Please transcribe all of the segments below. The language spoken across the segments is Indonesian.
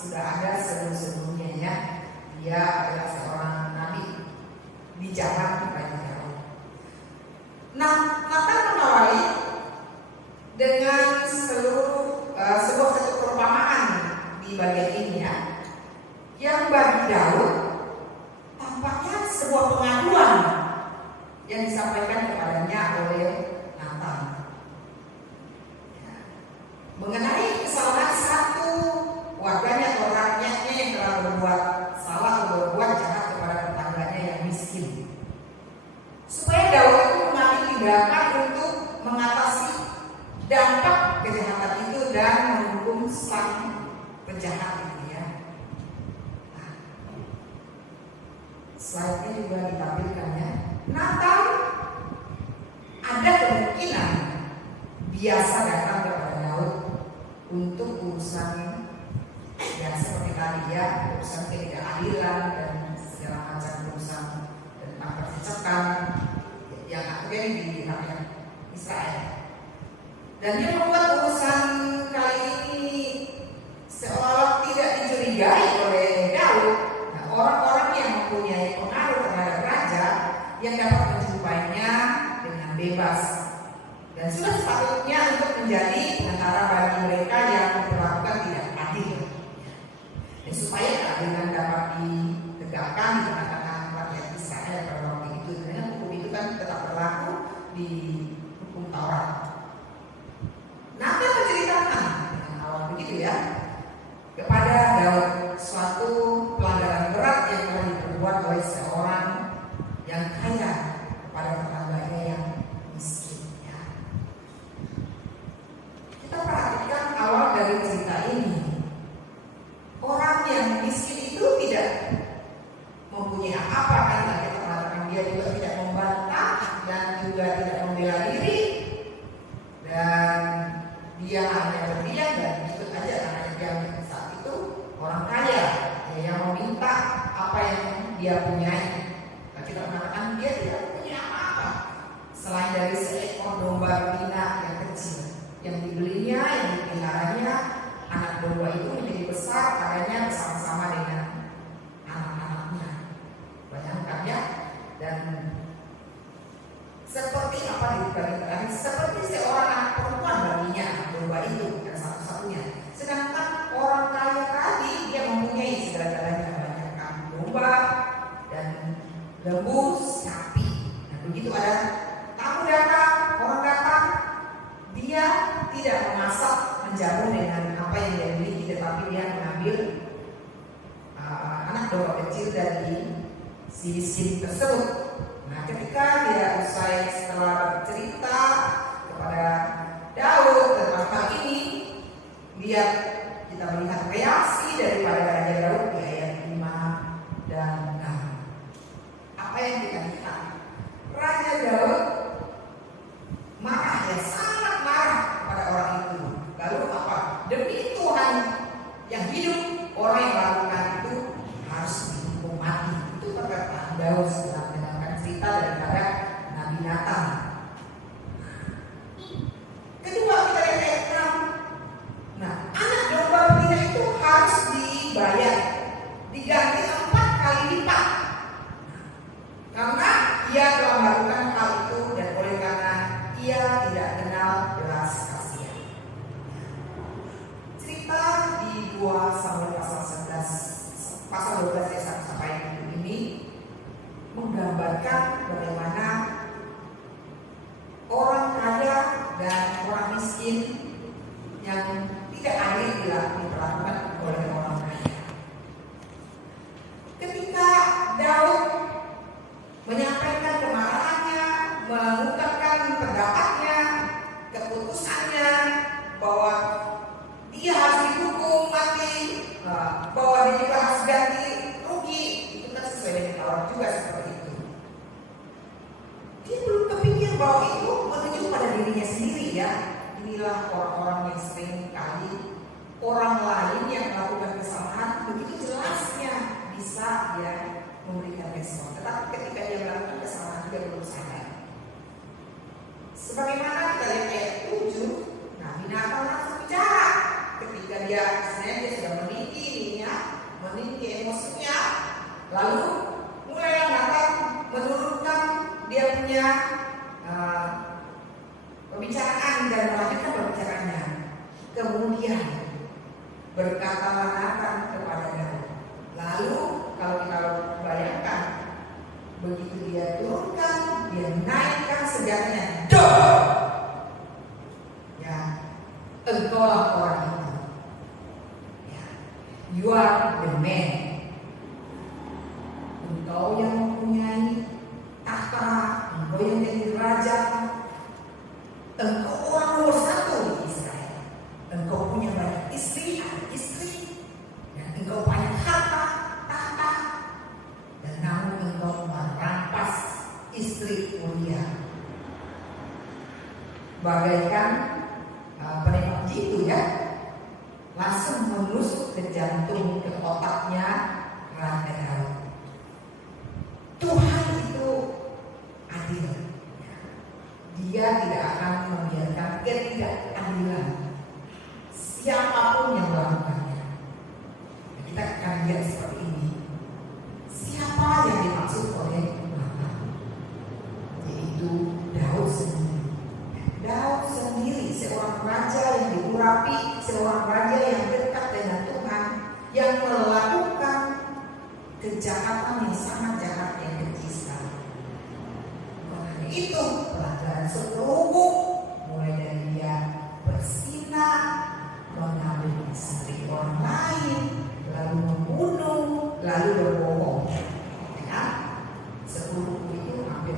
sudah ada sebelum-sebelumnya ya. Dia adalah seorang nabi di zaman Raja Daud. Nah, Natan mengawali dengan sebuah satu perumpamaan di bagian ini ya, yang bagi Daud tampaknya sebuah pengaduan yang disampaikan kepadanya oleh Natan ya, mengenai kesalahan satu warganya atau rakyatnya yang telah berbuat salah atau berbuat jahat kepada tetangganya yang miskin, supaya Daud itu mengambil tindakan untuk mengatasi dampak kejahatan itu dan menghukum sang penjahat itu ya. Nah, slide-nya juga ditampilkan ya. Natan ada kemungkinan biasa datang kepada Daud untuk urusan ya seperti tadi ya, urusan ketidakadilan dan segala macam urusan tentang percecakan yang terjadi di rakyat Israel. Dan dia membuat urusan kali ini seolah tidak dicurigai oleh Daud. Nah, orang-orang yang mempunyai pengaruh terhadap raja yang dapat menjumpainya dengan bebas, dan sudah sepatutnya untuk menjadi antara bagi mereka yang diperlakukan tidak adil. Dan supaya keadilan dapat ditegakkan di tengah-tengah rakyat Israel pada waktu itu, karena hukum itu kan tetap berlaku di hukum Taurat. Natan menceritakan dengan awal begitu ya kepada Daud suatu pelanggaran berat yang telah diperbuat oleh seorang yang kaya kepada tetangganya yang miskin ya. Kita perhatikan awal dari cerita ini. Orang yang miskin itu tidak mempunyai apa-apa kan, kita mengatakan dia juga tidak membantah dan juga tidak membela diri, dan dia hanya berdiam dan ikut aja karena dia saat itu orang kaya yang meminta apa yang dia punyai. Nah, kita mengatakan dia tidak punya apa-apa selain dari seekor domba betina yang kecil yang dibelinya, yang dipeliharanya. Anak domba itu menjadi besar karena bersama-sama dengan anak-anaknya. Bayangkan ya. Dan seperti apa dibandingkan, seperti seorang anak perempuan baginya domba itu dan satu-satunya. Sedangkan orang kaya tadi dia mempunyai segala-galanya, banyak kambing domba dan lembu, sapi. Nah, begitu ada tamu datang, orang datang, dia tidak memasak menjamu dengan apa yang dia miliki, tetapi dia mengambil anak domba kecil dari si miskin tersebut. Nah, ketika dia usai setelah bercerita kepada Daud tentang hal ini, kita melihat reaksi daripada Raja Daud di ayat 5 dan 6. Apa yang kita lihat? Raja Daud marah, ya sangat marah kepada orang itu. Lalu apa? Demi Tuhan yang hidup, orang yang melakukan itu harus dihukum mati. Itu perkataan Daud setelah mendengarkan cerita daripada Nabi Natan. Kedua, kita lihat ayat 6. Nah, anak domba betina itu harus dibayar, diganti 4 kali lipat, karena ia telah melakukan hal itu dan oleh karena ia tidak kenal belas kasihan. Cerita di 2 Samuel pasal 12 ayat 1 sampai 7 ini menggambarkan bagaimana orang kaya dan orang miskin yang tidak adil diperlakukan oleh orang kaya. Ketika Daud menyampaikan kemarahannya, mengungkapkan pendapatnya, keputusannya bahwa dia harus dihukum mati, bahwa dia juga harus ganti rugi, itu kan sesuai dengan Taurat juga seperti itu. Dia belum kepikir bahwa itu menuju pada dirinya sendiri ya. Inilah orang-orang yang sering kali orang lain yang melakukan kesalahan begitu jelasnya bisa dia memberikan respon, tetapi ketika dia melakukan kesalahan dia belum sadar. Sebagaimana kita lihat ayat 7, Nabi Natan langsung bicara ketika dia sudah meninggi emosinya, lalu mulailah datang menurunkan dia punya pembicaraan dan melanjutkan pembicaraannya. Kemudian berkatalah Nathan kepada Daud. Lalu kalau kita bayangkan, begitu dia turunkan, dia naikkan senjatanya. Ya, engkaulah orang itu. Ya, you are the man. Engkau yang mempunyai tahta, engkau yang jadi raja. Engkau orang nomor satu di Israel. Engkau punya banyak istri, dan engkau banyak harta, tahta, dan namun engkau merampas istri Uria. Bagaikan penembak jitu ya, langsung menusuk ke jantung, ke otaknya Raja Daud. Tuhan itu adil. Dia tidak akan membiarkan ketidakadilan siapapun yang melakukannya. Kita akan lihat seperti ini. Siapa yang dimaksud oleh Nathan? Yaitu Daud sendiri. Daud sendiri, seorang raja yang diurapi, seorang raja yang dekat dengan Tuhan, yang melakukan kejahatan yang sangat jahat, yang keji sekali. Karena itu pelanggaran seterusuk, mulai dari dia berzina, mengambil istri orang lain, lalu membunuh, lalu berbohong. Ya, seterusuk itu hampir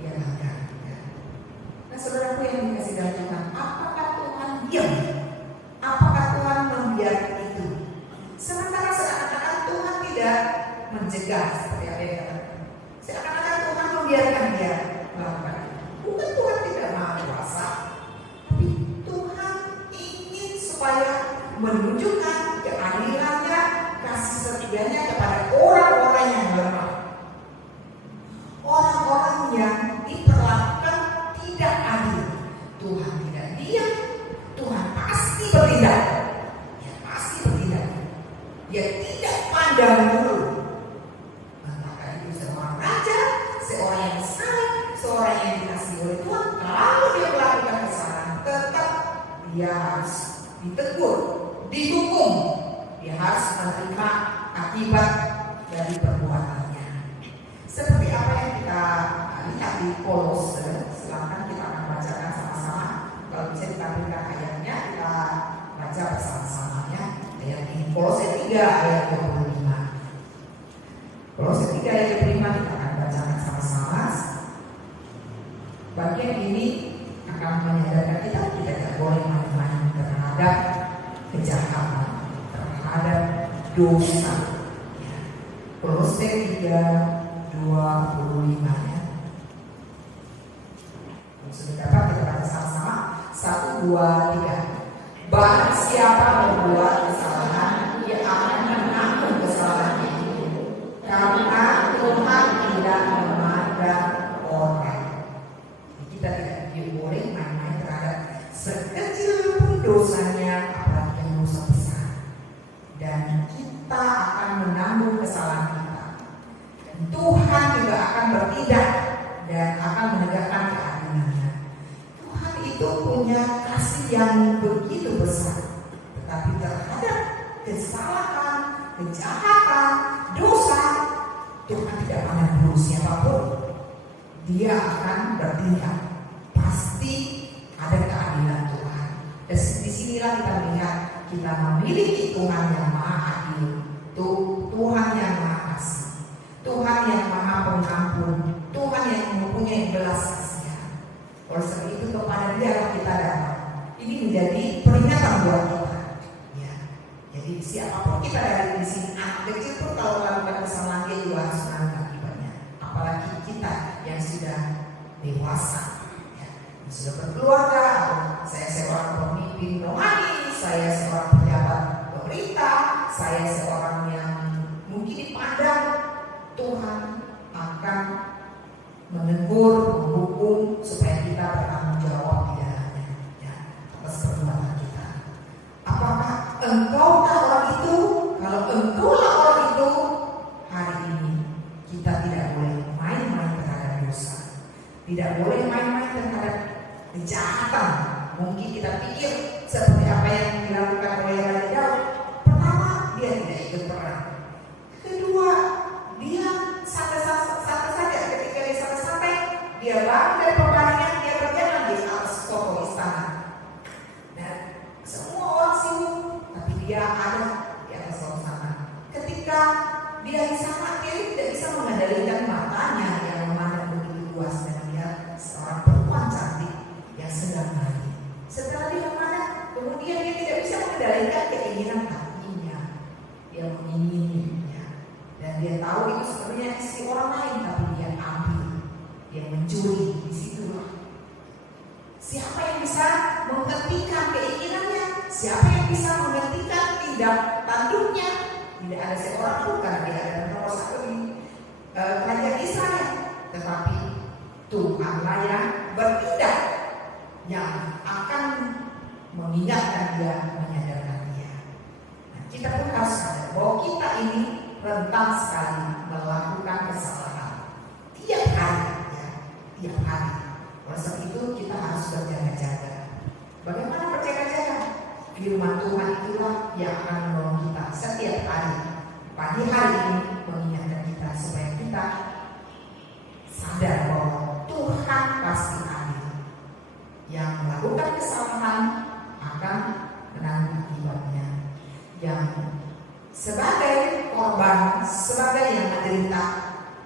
dia lakukan. Nah, saudaraku yang dikasih dalam Tuhan, apakah Tuhan diam? Apakah Tuhan membiarkan itu? Sementara seakan-akan Tuhan tidak mencegah, seperti apa yang katakan. Seakan-akan Tuhan membiarkan dia melakukan. Bukan Tuhan tidak maha kuasa, tapi Tuhan ingin supaya menunjukkan keadilannya, kasih setianya kepada orang-orang yang lemah, orang-orang yang diperlakukan tidak adil. Tuhan tidak diam, Tuhan pasti bertindak. Ya, pasti bertindak. Dia tidak pandang bulu. Apakah itu seorang raja, seorang yang salah, seorang yang dikasihi oleh Tuhan, kalau dia melakukan kesalahan, tetap dia harus ditegur, dihukum. Dia harus menerima akibat dari perbuatannya. Seperti apa yang kita lihat di Kolose. Silakan kita akan bacakan sama-sama. Kalau bisa ditampilkan ayatnya, kita baca bersama-sama ya. Ayat ini Kolose 3 ayat 25. Kolose 3 ayat 25 kita akan bacakan sama-sama. Bagian ini akan menyadarkan kita tidak boleh main-main terhadap kejahatan, terhadap dosa. Kolose 3:25 ya. Sudah dapat kita baca sama-sama. 1, 2, 3. Barang siapa membuat kesalahan, ia akan menanggung kesalahan itu, karena Tuhan tidak memandang orang. Kita tidak boleh main-main terhadap sekecil pun dosanya, apalagi yang dosa besar. Dan kita akan menanggung kesalahan kita. Dan Tuhan juga akan bertindak dan akan menegakkan keadilannya. Tuhan itu punya kasih yang begitu besar, tetapi terhadap kesalahan, kejahatan, dosa, Tuhan tidak pandang bulu siapapun. Dia akan bertindak. Pasti ada keadilan Tuhan. Dan disinilah kita melihat kita memiliki Tuhan yang maha adil, Tuhan yang maha kasih, Tuhan yang maha pengampun, Tuhan yang mempunyai belas kasihan. Oleh sebab itu kepada Dia kita datang. Ini menjadi peringatan buat kita. Ya. Jadi siapapun kita dari di sini, anak kecil pun kalau melakukan kesalahan dia juga harus menanggung akibatnya. Apalagi kita yang sudah dewasa, ya, yang sudah berkeluarga. Saya seorang pemimpin rohani, saya seorang pejabat pemerintah, saya seorang yang mungkin dipandang Tuhan akan menegur, menghukum supaya kita bertanggung jawab di dalamnya, ya, atas perbuatan kita. engkaukah orang itu? Kalau engkaulah orang itu, hari ini kita tidak boleh main-main terhadap dosa, tidak boleh main-main terhadap kejahatan. Mungkin kita pikir seperti apa yang dilakukan oleh Raja Daud. Pertama, dia tidak ikut perang. Kedua, dia santai saja ketika dia sampai, dia bangun dari pembaringan, dia berjalan di atas pokok istana. Dan semua orang sibuk, tapi dia ada di atas pokok istana. Ketika dia di sana, dia tidak bisa mengendalikan matanya yang memandang begitu luas, dan dia seorang perempuan cantik yang sedang lari. Setelah dia memandang, kemudian dia tidak bisa mengendalikan keinginan hatinya. Dia mengingininya, dan dia tahu itu sebenarnya istri orang lain, tapi dia ambil, dia mencuri. Di situ siapa yang bisa menghentikan keinginannya? Siapa yang bisa menghentikan tindak tanduknya? Tidak ada seorang pun, karena dia ada nomor satu di kerajaan Israel. Tetapi Tuhanlah yang bertindak, yang akan mengingatkan dia, menyadarkan dia. Nah, kita pun harus sadar bahwa kita ini rentan sekali melakukan kesalahan tiap hari, ya, tiap hari. Oleh sebab itu kita harus berjaga-jaga. Bagaimana berjaga-jaga? Firman Tuhan itulah yang akan menolong kita setiap hari. Pagi hari ini mengingatkan kita supaya kita sadar bahwa Tuhan pasti adil. Yang melakukan kesalahan akan menanggung akibatnya. Yang sebagai korban, sebagai yang menderita,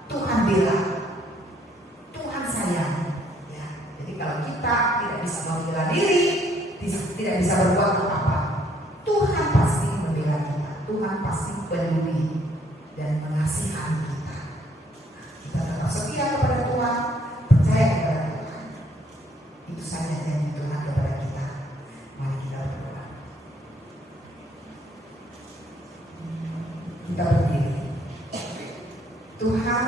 Tuhan bela, Tuhan sayang. Ya. Jadi kalau kita tidak bisa membela diri, tidak bisa berbuat apa-apa, Tuhan pasti membela kita. Tuhan pasti peduli dan mengasihani kita. Kita tetap setia kepada Tuhan, percaya kepada Tuhan. Itu saja janji Tuhan kepada kita. Mari kita berdoa. Kita berdiri. Tuhan,